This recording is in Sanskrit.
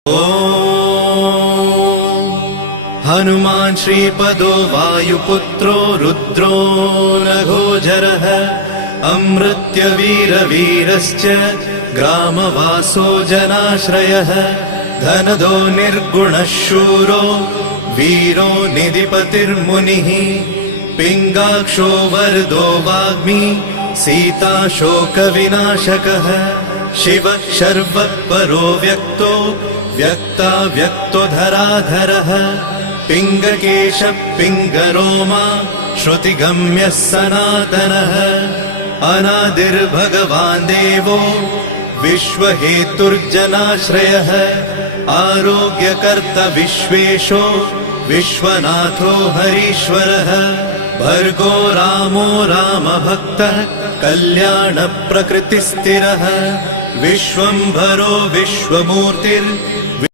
हनुमान् श्रीपदो वायुपुत्रो रुद्रो नघोजरः अमृत्यवीरवीरश्च ग्रामवासो जनाश्रयः धनदो निर्गुणः शूरो वीरो निधिपतिर्मुनिः पिङ्गाक्षो वरदो वाग्मी सीता शोकविनाशकः शिवः शर्वः परो व्यक्तो व्यक्तो धराधरः पिङ्गकेशः पिङ्गरोमा श्रुतिगम्यः सनातनः अनादिर्भगवान् देवो विश्वहेतुर्जनाश्रयः आरोग्यकर्ता विश्वेशो विश्वनाथो हरीश्वरः भर्गो रामो रामभक्तः कल्याणप्रकृतिस्थिरः विश्वम्भरो विश्वमूर्तिर्